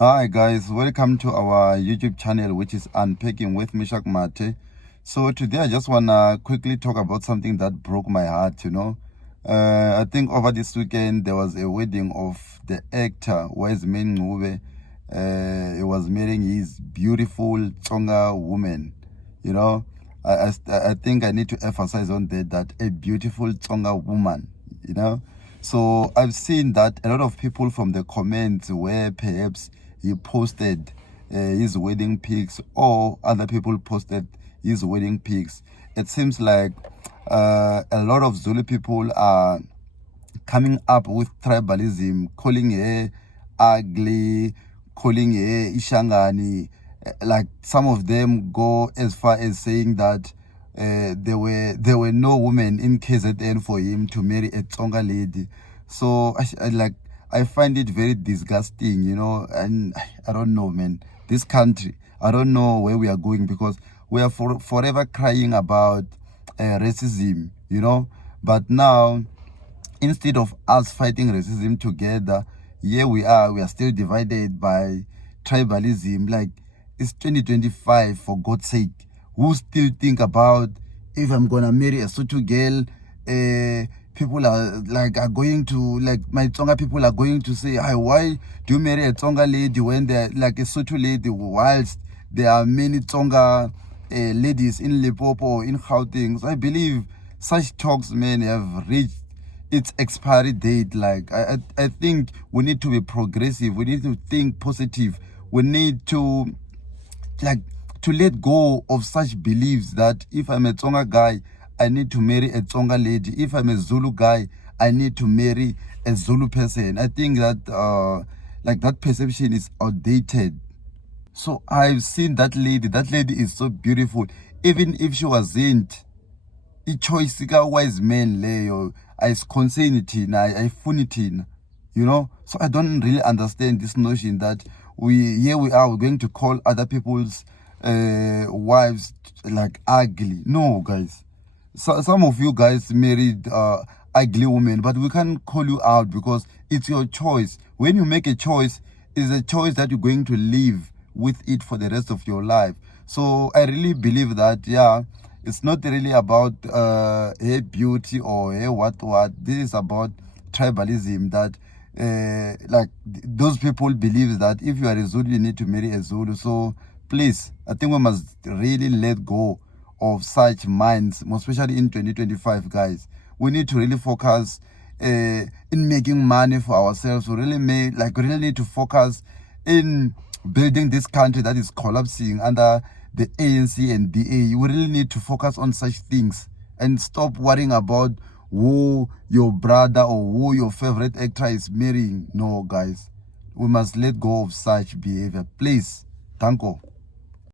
Hi guys, welcome to our YouTube channel, which is Unpacking with Mishak Mate. So today I just wanna quickly talk about something that broke my heart. I think over this weekend there was a wedding of the actor Wiseman Ngube. He was marrying his beautiful Tsonga woman. You know, I think I need to emphasize on that a beautiful Tsonga woman. You know, so I've seen that a lot of people from the comments where perhaps he posted his wedding pics or other people posted his wedding pics. It seems like a lot of Zulu people are coming up with tribalism, calling her ugly, calling her Ishangani. Like some of them go as far as saying that there were no women in KZN for him to marry a Tsonga lady. So I find it very disgusting, and I don't know, man. This country, I don't know where we are going because we are forever crying about racism. But now, instead of us fighting racism together, here we are still divided by tribalism. Like, it's 2025, for God's sake. Who still think about, if I'm gonna marry a Sotho girl, people are going to, like, my Tsonga people are going to say, "Hi, why do you marry a Tsonga lady when they're like a Sotho lady, whilst there are many Tsonga ladies in Limpopo, in Gauteng?" So I believe such talks, man, have reached its expiry date. Like, I think we need to be progressive. We need to think positive. We need to, like, to let go of such beliefs that if I'm a Tsonga guy, I need to marry a Tsonga lady. If I'm a Zulu guy, I need to marry a Zulu person. I think that that perception is outdated. So I've seen that lady. That lady is so beautiful. Even if she wasn't i-choice ka-wise man leyo ayisiconcern thina ayifuni thina. So I don't really understand this notion that we're going to call other people's wives like ugly. No, guys. So some of you guys married ugly women, but we can't call you out because it's your choice. When you make a choice, it's a choice that you're going to live with it for the rest of your life. So I really believe that, yeah, it's not really about her beauty or her what. This is about tribalism, that those people believe that if you are a Zulu, you need to marry a Zulu. So please, I think we must really let go of such minds, most especially in 2025, guys. We need to really focus in making money for ourselves. We really need to focus in building this country that is collapsing under the ANC and DA. We really need to focus on such things and stop worrying about who your brother or who your favorite actor is marrying. No, guys, we must let go of such behavior. Please, thank you.